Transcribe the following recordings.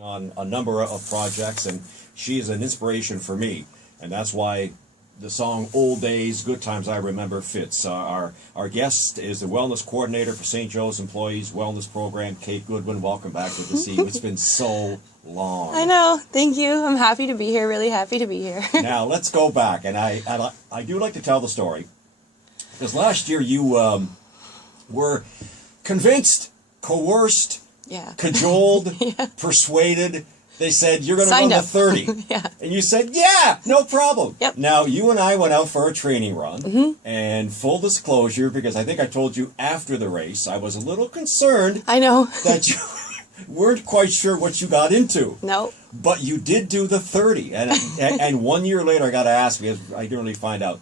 on a number of projects, and she is an inspiration for me, and that's why the song "Old Days, Good Times I Remember" fits. Our guest is the wellness coordinator for St. Joe's Employees Wellness Program, Kate Goodwin. Welcome back. Good to see you. It's been so long. I know. Thank you. I'm happy to be here. Really happy to be here. Now let's go back, and I do like to tell the story because last year you were convinced, coerced, cajoled, persuaded. They said, you're going to run the 30. And you said, yeah, no problem. Yep. Now, you and I went out for a training run. And full disclosure, because I think I told you after the race, I was a little concerned. I know. That you weren't quite sure what you got into. No. But you did do the 30. And 1 year later, I got to ask, because I didn't really find out,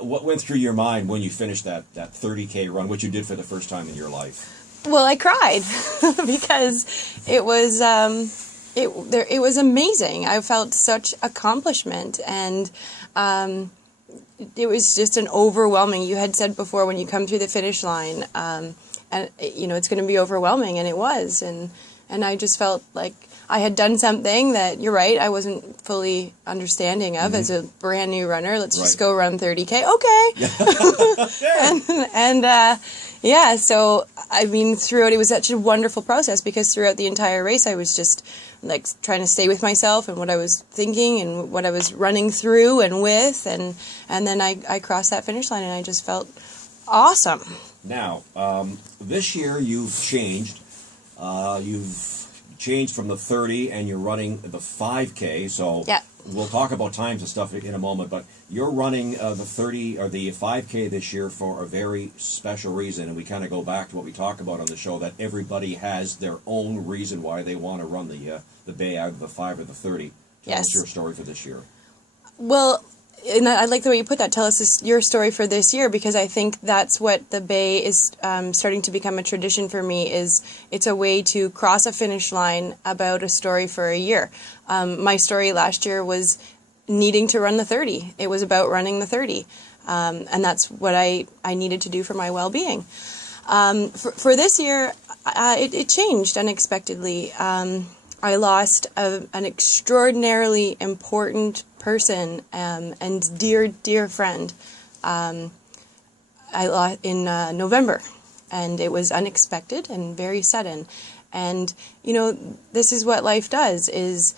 what went through your mind when you finished that 30K run, which you did for the first time in your life? Well, I cried because it was... It was amazing. I felt such accomplishment, and it was just an overwhelming. You had said before when you come through the finish line, and it's going to be overwhelming, and it was, and I just felt like I had done something that, you're right, I wasn't fully understanding of as a brand new runner. Let's just go run 30K, okay. So I mean, throughout it was such a wonderful process because throughout the entire race I was just like trying to stay with myself and what I was thinking and what I was running through and with, and then I crossed that finish line and I just felt awesome. Now, this year you've changed. You've changed from the 30 and you're running the 5K. So we'll talk about times and stuff in a moment, but you're running the 30 or the 5K this year for a very special reason, and we kind of go back to what we talk about on the show, that everybody has their own reason why they want to run the bay, either the 5 or the 30. Tell us your story for this year. Well, and I like the way you put that. Tell us your story for this year, because I think that's what the Bay is starting to become a tradition for me. Is it's a way to cross a finish line about a story for a year. My story last year was needing to run the 30. It was about running the 30, and that's what I needed to do for my well-being. For this year, it changed unexpectedly. I lost an extraordinarily important person and dear friend. I lost in November, and it was unexpected and very sudden. And this is what life does: is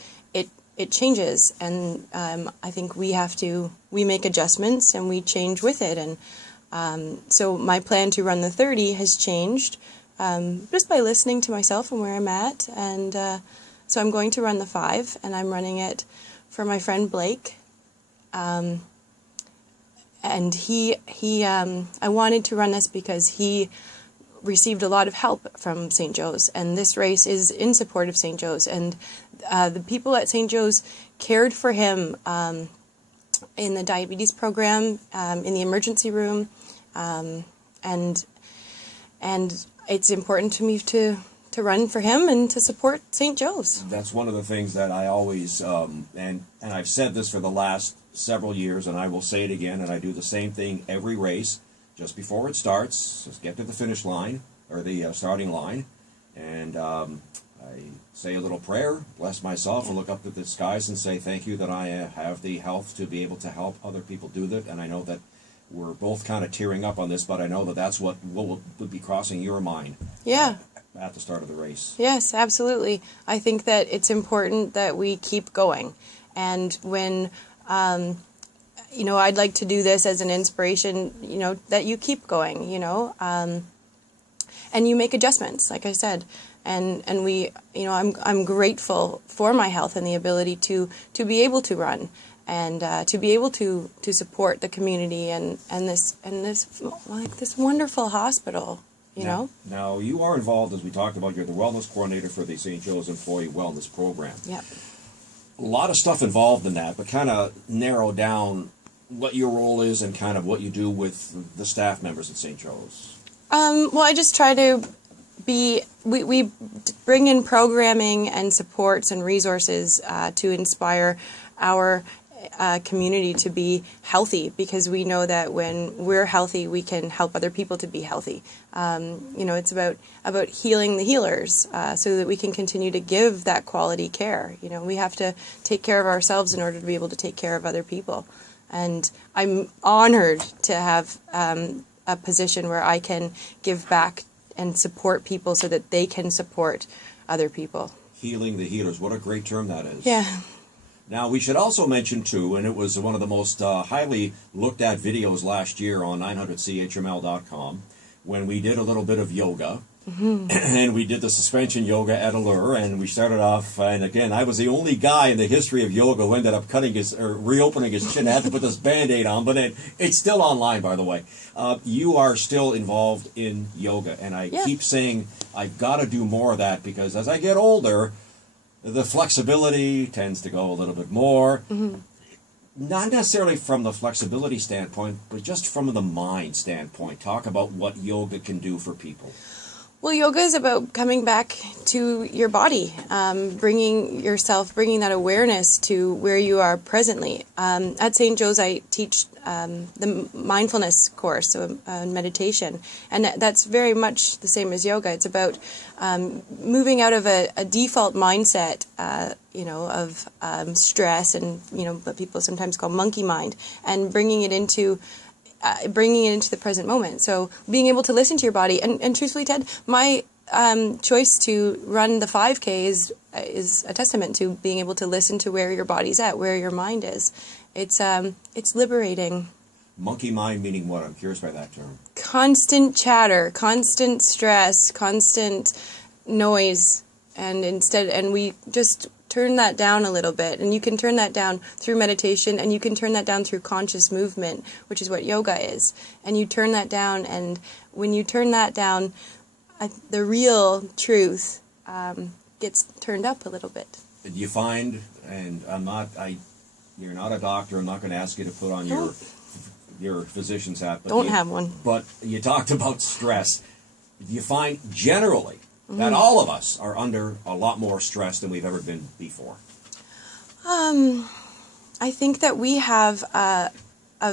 it changes, and I think we make adjustments and we change with it. And so my plan to run the 30 has changed just by listening to myself and where I'm at, and so I'm going to run the 5, and I'm running it for my friend Blake. And I wanted to run this because he received a lot of help from St. Joe's, and this race is in support of St. Joe's. And the people at St. Joe's cared for him in the diabetes program, in the emergency room, and it's important to me to run for him and to support St. Joe's. That's one of the things that I always, and I've said this for the last several years, and I will say it again, and I do the same thing every race. Just before it starts, just get to the finish line, or the starting line, and I say a little prayer, bless myself, and look up to the skies and say thank you that I have the health to be able to help other people do that. And I know that we're both kind of tearing up on this, but I know that that's what would be crossing your mind. Yeah. At the start of the race. Yes, absolutely. I think that it's important that we keep going. And when, I'd like to do this as an inspiration, that you keep going, and you make adjustments, like I said. And we, I'm grateful for my health and the ability to be able to run and to be able to support the community and this wonderful hospital. Now, you are involved, as we talked about, you're the wellness coordinator for the St. Joe's Employee Wellness Program. Yep. A lot of stuff involved in that, but kind of narrow down what your role is and kind of what you do with the staff members at St. Joe's. Well, I just try to we bring in programming and supports and resources to inspire our community to be healthy, because we know that when we're healthy, we can help other people to be healthy. It's about healing the healers, so that we can continue to give that quality care. We have to take care of ourselves in order to be able to take care of other people. And I'm honored to have a position where I can give back and support people so that they can support other people. Healing the healers. What a great term that is. Yeah. Now, we should also mention, too, and it was one of the most highly looked at videos last year on 900CHML.com, when we did a little bit of yoga. And we did the suspension yoga at Allure, and we started off, and again, I was the only guy in the history of yoga who ended up reopening his chin. I had to put this Band-Aid on, but it's still online, by the way. You are still involved in yoga, and I keep saying I've got to do more of that, because as I get older, the flexibility tends to go a little bit more. Not necessarily from the flexibility standpoint, but just from the mind standpoint. Talk about what yoga can do for people. Well, yoga is about coming back to your body, bringing that awareness to where you are presently. At St. Joe's, I teach the mindfulness course, so meditation, and that's very much the same as yoga. It's about moving out of a default mindset, of stress and what people sometimes call monkey mind, and bringing it into the present moment. So being able to listen to your body, and truthfully, Ted, my choice to run the 5K is a testament to being able to listen to where your body's at, where your mind is. It's liberating. Monkey mind meaning what? I'm curious by that term. Constant chatter, constant stress, constant noise, and we just turn that down a little bit. And you can turn that down through meditation, and you can turn that down through conscious movement, which is what yoga is. And you turn that down, and when you turn that down, the real truth gets turned up a little bit. Do you find, and you're not a doctor, I'm not going to ask you to put on your physician's hat. But Don't have one. But you talked about stress. Do you find generally that all of us are under a lot more stress than we've ever been before? I think that we have a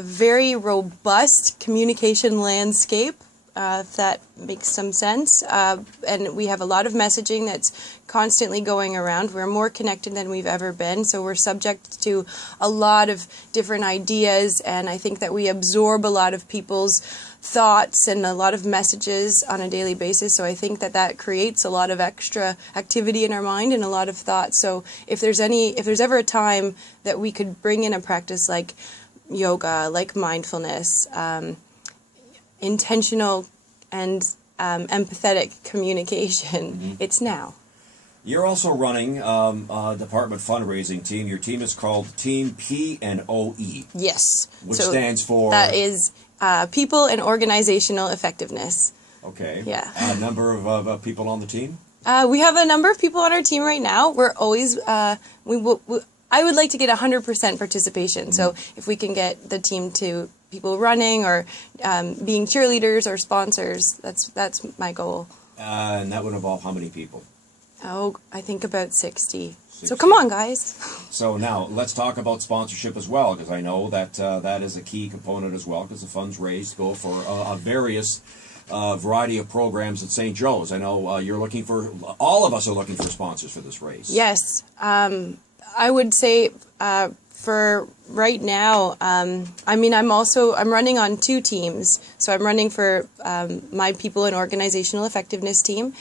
very robust communication landscape, if that makes some sense. And we have a lot of messaging that's constantly going around. We're more connected than we've ever been, so we're subject to a lot of different ideas, and I think that we absorb a lot of people's thoughts and a lot of messages on a daily basis. So I think that creates a lot of extra activity in our mind and a lot of thoughts. So if there's ever a time that we could bring in a practice like yoga, like mindfulness, intentional and empathetic communication, it's now. You're also running a department fundraising team. Your team is called Team P&OE. Yes. Which stands for? That is People and Organizational Effectiveness. Okay. Yeah. A number of people on the team? We have a number of people on our team right now. We're always, I would like to get 100% participation. So if we can get the team to people running or being cheerleaders or sponsors, that's my goal. And that would involve how many people? Oh, I think about 60. So come on, guys. So now let's talk about sponsorship as well, because I know that that is a key component as well, because the funds raised go for a various variety of programs at St. Joe's. I know all of us are looking for sponsors for this race. Yes. I would say for right now, I'm running on 2 teams. So I'm running for my People and Organizational Effectiveness team,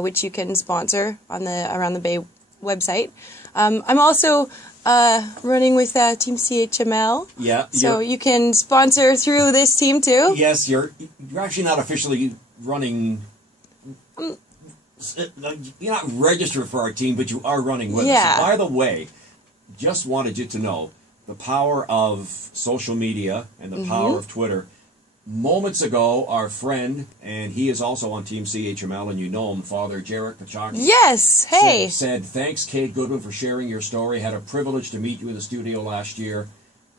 which you can sponsor on the Around the Bay website. I'm also running with Team CHML. Yeah. So you can sponsor through this team too. Yes, you're actually not officially running. You're not registered for our team, but you are running with us. So by the way, just wanted you to know the power of social media and the power of Twitter. Moments ago, our friend, and he is also on Team CHML, and you know him, Father Jarek Pachaki. Yes, hey. Said, thanks, Kate Goodwin, for sharing your story. Had a privilege to meet you in the studio last year.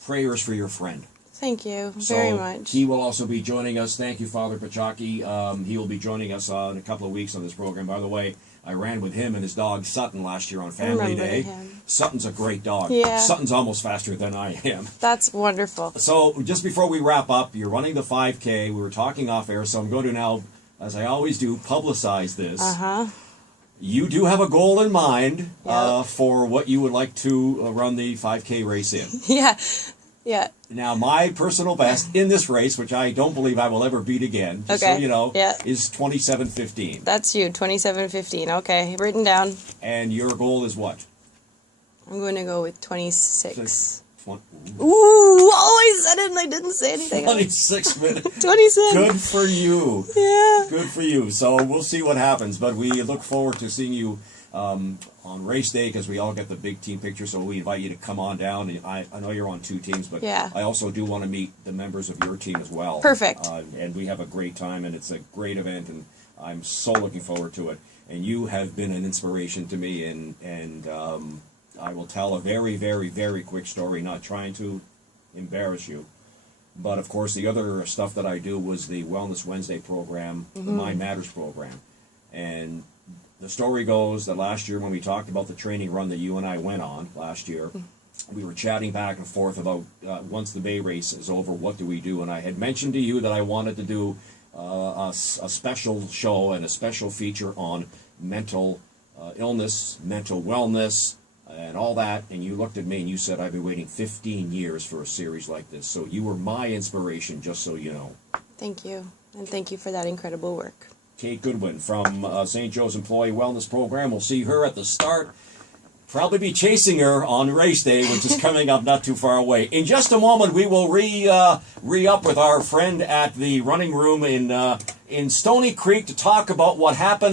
Prayers for your friend. Thank you very much. He will also be joining us. Thank you, Father Pachaki. He will be joining us in a couple of weeks on this program. By the way, I ran with him and his dog Sutton last year on Family remember Day. him. Sutton's a great dog. Yeah. Sutton's almost faster than I am. That's wonderful. So just before we wrap up, you're running the 5K. We were talking off air, so I'm going to now, as I always do, publicize this. You do have a goal in mind for what you would like to run the 5K race in. Yeah. Yeah. Now, my personal best in this race, which I don't believe I will ever beat again, just so Okay. you know, Yeah. is 27:15. That's you, 27:15. Okay, written down. And your goal is what? I'm going to go with 26. Ooh, I said it and I didn't say anything else. 26 minutes. 26. Good for you. Yeah. Good for you. So we'll see what happens, but we look forward to seeing you on race day because we all get the big team picture. So we invite you to come on down. And I know you're on 2 teams, but Yeah. I also do want to meet the members of your team as well. Perfect. And we have a great time, and it's a great event, and I'm so looking forward to it. And you have been an inspiration to me, and I will tell a very, very, very quick story, not trying to embarrass you. But of course, the other stuff that I do was the Wellness Wednesday program, the Mind Matters program. And the story goes that last year when we talked about the training run that you and I went on last year, we were chatting back and forth about once the Bay race is over, what do we do? And I had mentioned to you that I wanted to do a special show and a special feature on mental illness, mental wellness, and all that. And you looked at me and you said, I've been waiting 15 years for a series like this. So you were my inspiration, just so you know. Thank you. And thank you for that incredible work. Kate Goodwin from St. Joe's Employee Wellness Program. We'll see her at the start. Probably be chasing her on race day, which is coming up not too far away. In just a moment, we will re-up with our friend at the running room in Stony Creek to talk about what happened